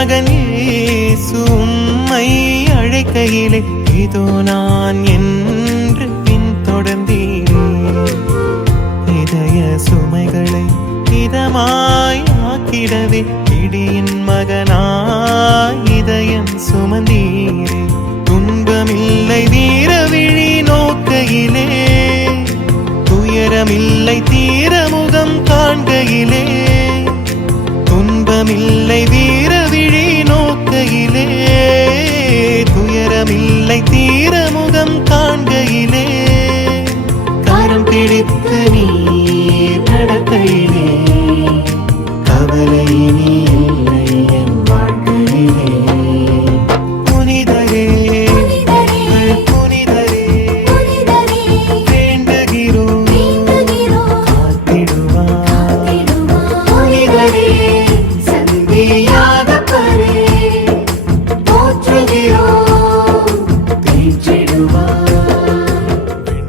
மகன் இயேசு உம்மை அழைக்கையிலே இதோ நான் என்று பின்தொடர்ந்தீரே. இதய சுமைகளை இதமாய் ஆக்கிடவே இடியின் மகனாய் இதயம் சுமந்தீரே. துன்பமில்லை வீரவிழி நோக்கையிலே, துயரமில்லை தீரமுகம் காண்கையிலே, துன்பமில்லை